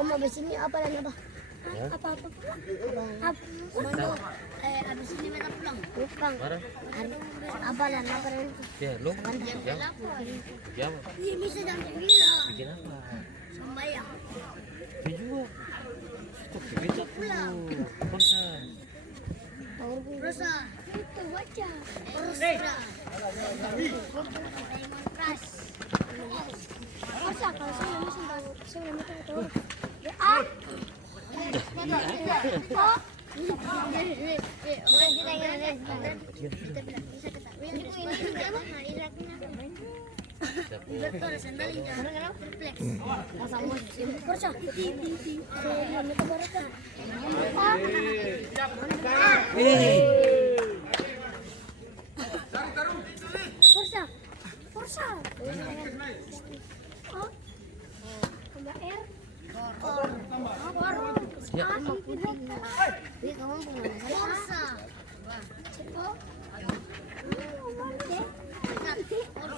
Om abis ini apa dan apa? Apa-apa? Abis ini mereka pulang. Pulang. Apa dan apa dan itu? Ya, lu. Jam. Iya bisa jam 9. Bikin apa? Sembayang. Juga. Stok kita pulang. Konsen. Rosa. Itu baca. Rosa. Rosa kalau saya masih tahu. Saya masih tahu. Ah.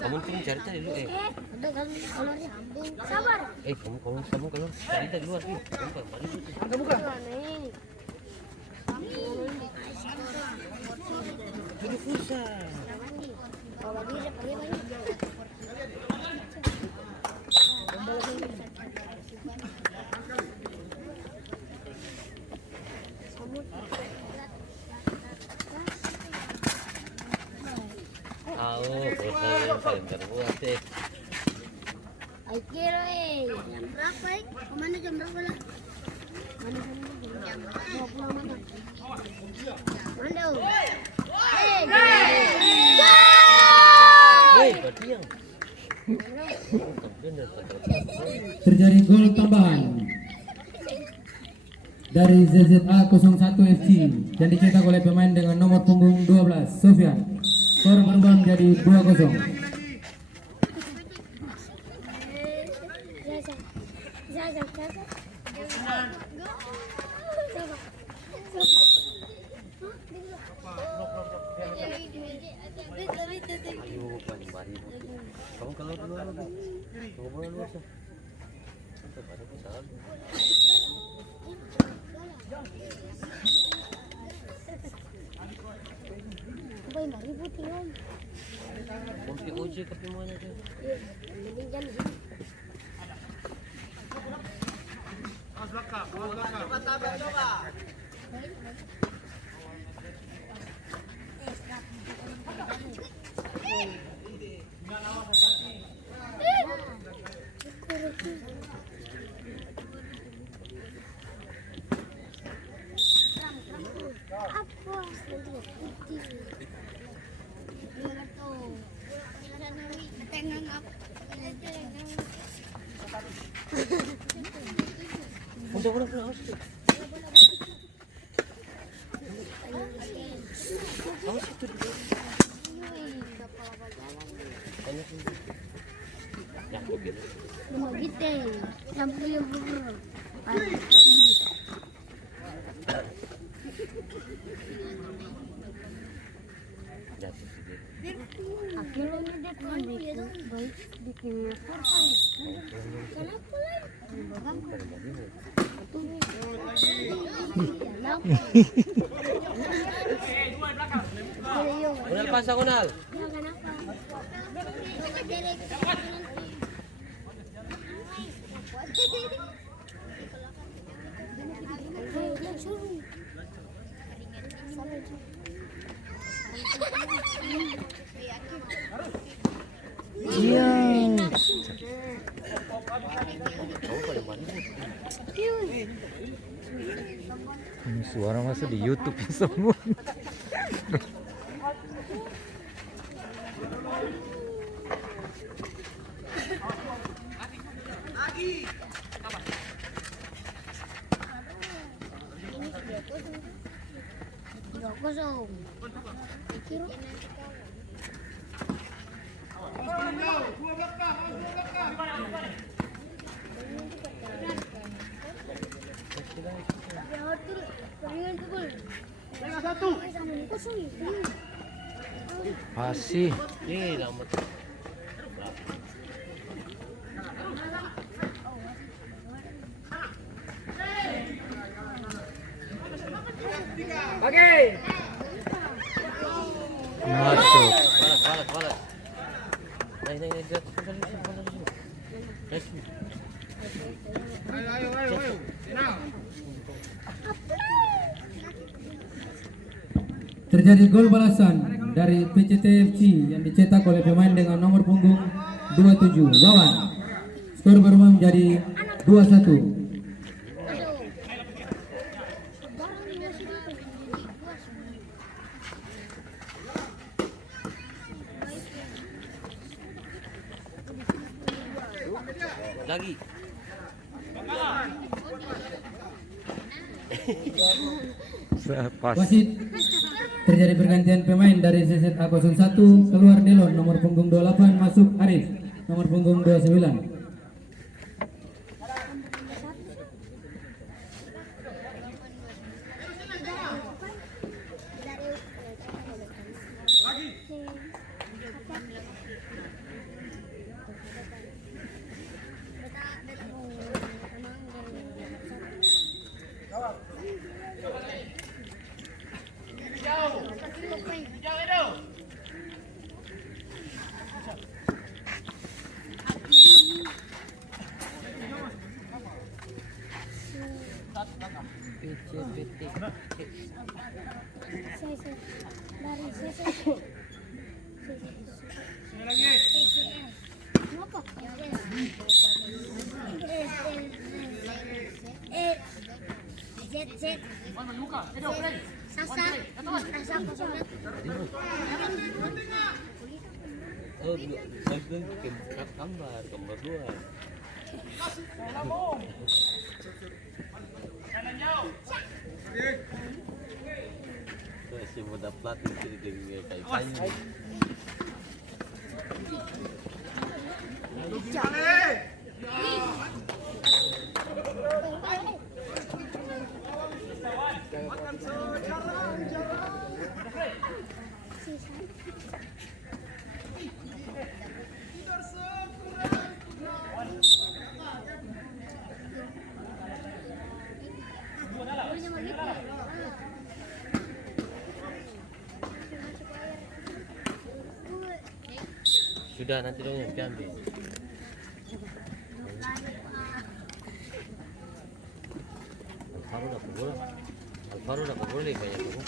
Kamu cari dulu Sabar. Kamu kalau cari di luar sih. Buka. Ini susah. Yang paling terbuat sih. Jam berapa? Kemana jam berapa lah? Mana? Terjadi gol tambahan dari ZZA 01 FC yang dicetak oleh pemain dengan nomor punggung 12 Sofyan. Skor berubah menjadi 2-0. Kamu kalau keluar lagi, ngobrol luar sih. Pada kesal. Apa yang ribut ini om? Kunci uji ke mana tuh? Ini jam sini. Akhirnya dia baik bikin Kunal pasang Kunal. Iya. Ini suara masuk di YouTube semua. 2-0. Kiro. Masih. Lambat. Masuk. Balas. Naik. Ayo. Terjadi gol balasan dari PCTFC yang dicetak oleh pemain dengan nomor punggung 27 Wawan. Skor berubah menjadi 2-1. Lagi. Wasit, terjadi pergantian pemain dari ZZA 01 keluar Delon nomor punggung 28 masuk Arif nomor punggung 29. Oh, gambar 2. Si muda pelatih jadi kayak tanya. Sudah nanti dong yang ambil. Alvaro udah boleh banyak tuh.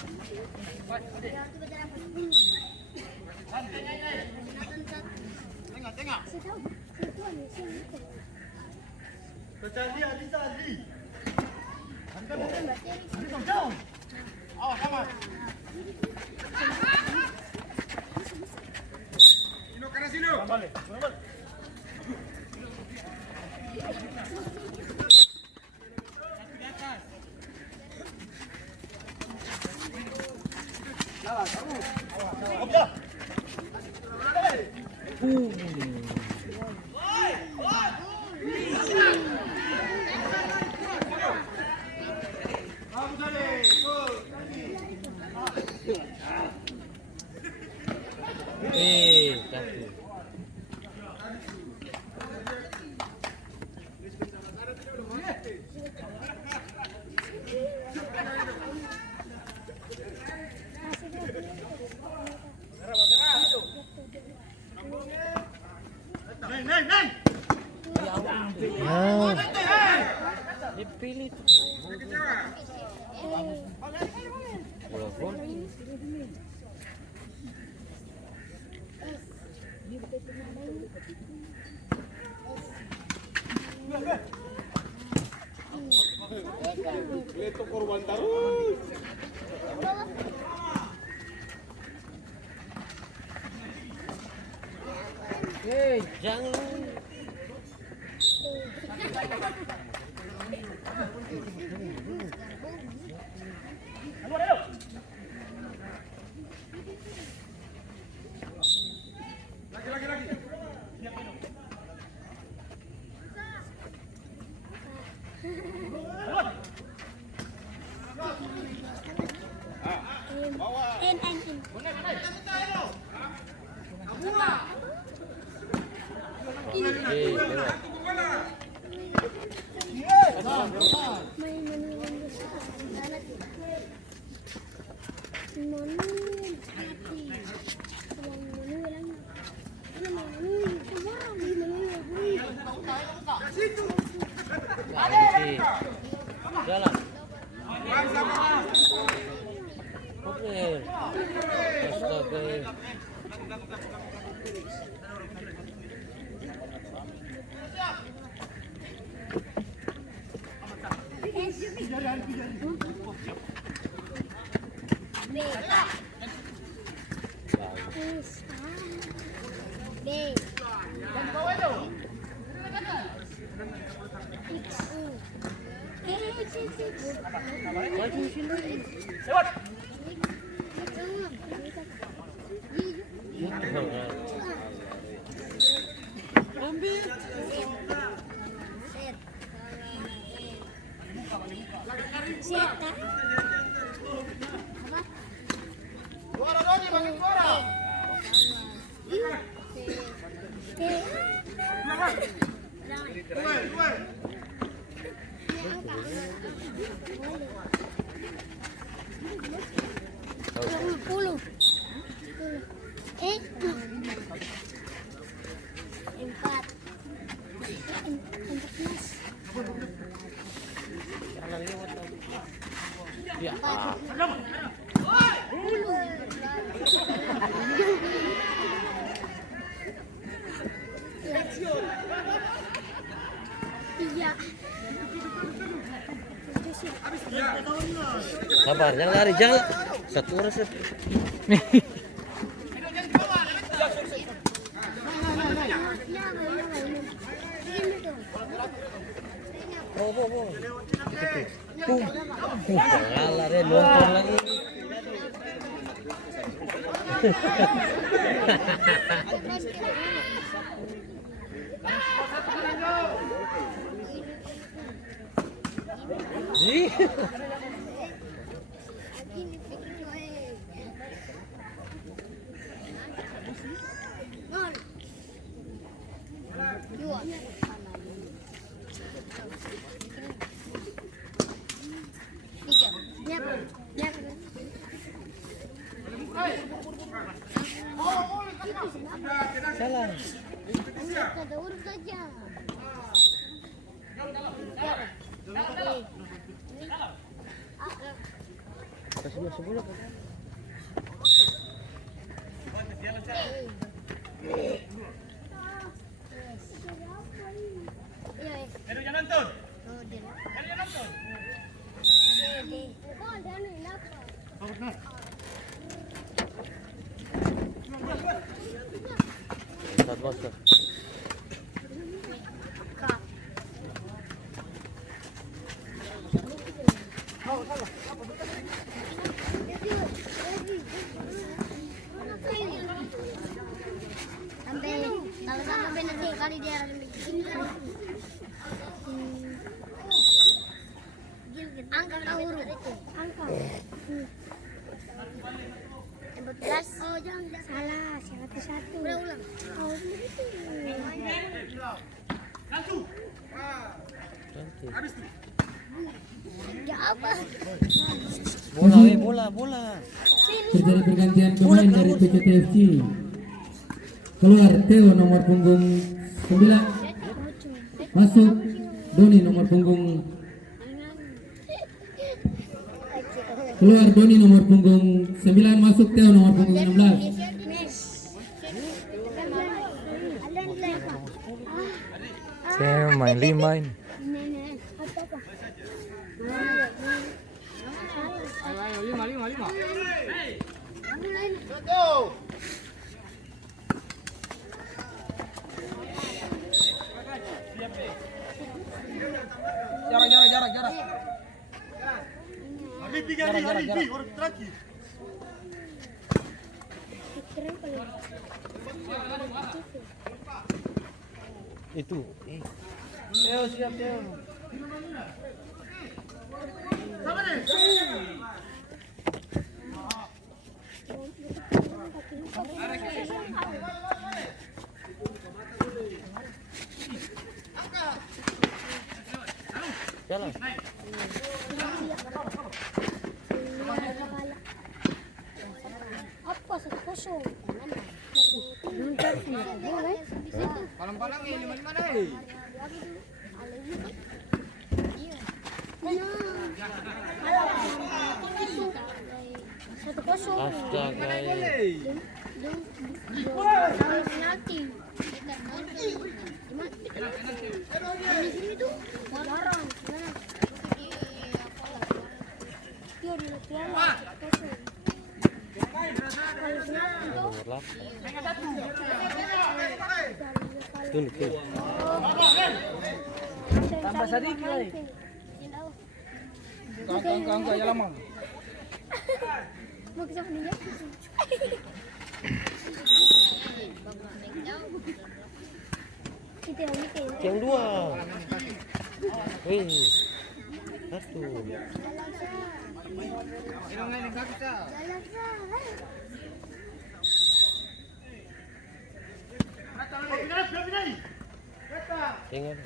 Tengok. Awas sama. Balik. Jatuh. Dipilih tuh. Bola gol. Itu korban terus. Jangan. Jalan. Oke. Astaga. Sabar, jangan lari, jangan. Satu orang satu. Kalah deh, nonton lagi. Salah. Ada urut saja. Kasih dia sebulan. Sampai nanti kali dia angkat huruf angkat 14. Oh jangan salah 101. Ulang. Oh begitu. Ya apa? Bola. Terjadi pergantian pemain dari PCTFC. Keluar Theo nomor punggung 9. Masuk Doni nomor punggung. Keluar Doni nomor punggung 9, masuk Theo nomor punggung 16. Saya main 5 ini. Ayo, 5. Jarak. Ali, orang terakhir. Itu. Teo, siap Teo. Jalan. Apa 1-0? Palang-palang eh, 5-5 na eh. Astaga. Penalti. Di sini tuh jarang. Dia di Latiana. Kalau penalti tuh Nomor 8. Tuh. Tambah sedikit lagi. Angka ya lama. Mau kisah dia. Kita lagi ke Yang 2. Wih. 1. Ilang nga yung kakita. Tinggal.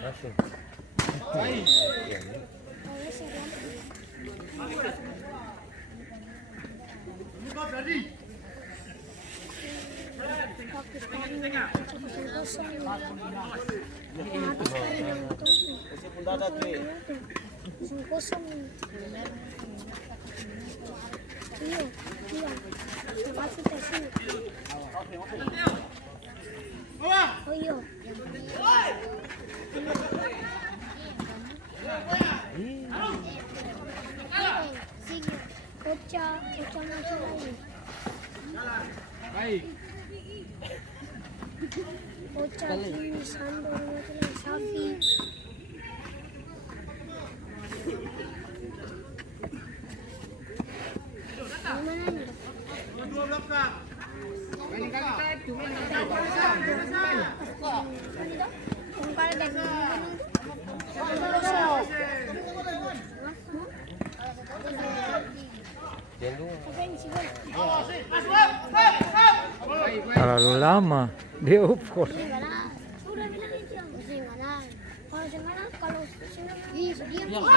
Masuk. Kosong. Iya. Masih tes ini. Oh iya. Sige. Kocha masih lagi. Baik. Kocha ini Sandor macam Safi. Yang 2. Terlalu lama dia ukur. Sudah bilang itu yang kanan. Kalau yang kanan kalau sini dia. Siapa?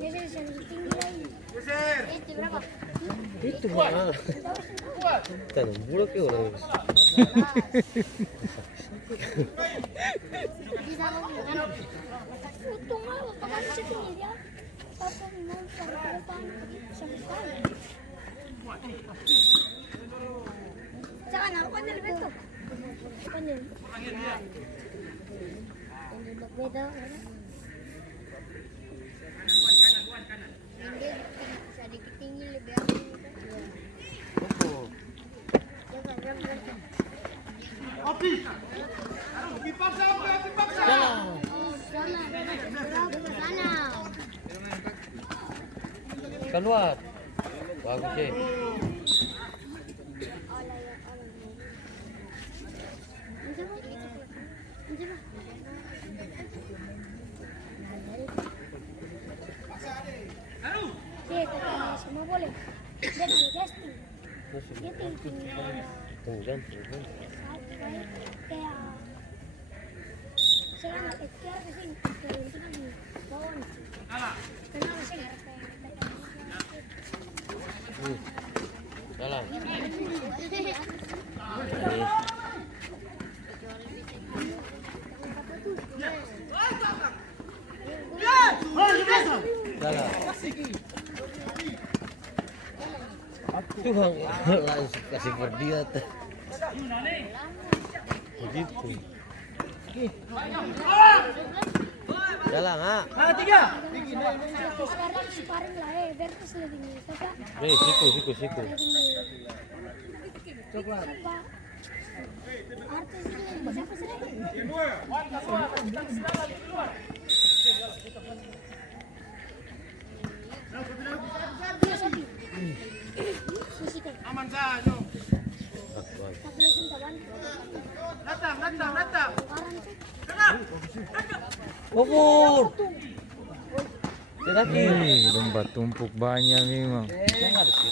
Dia tinggi lagi. Itu berapa? Itu mah. Kita bulak ya orang. Bisa kan? Untung lah pakai situ dia. Papa mau cari depan sama sekali. Jangan aku kan lebih tuh. Kan ini. Ini beda. Sedikit tinggi lebih aku. Keluar. Bagus sih. Semua boleh. Dia casting. Dia tinggal. Tunggu. Kayak saya nggak ikhtiar ke sini. Itu kan di bawah. Kenapa sih? Jalan. Jalan. Tuhan langsung kasih berdiat. Begitu. Jalan, ah. Sekarang sparring lah, vertis lebih nih. Siku. Coklat. Artis ini siapa sih? Dia Sapi. Aman saja. Napilusin tawan. Parang tuh. Bubur. Tidak Nih, domba tumpuk banyak memang. Saya nggak ada sirap.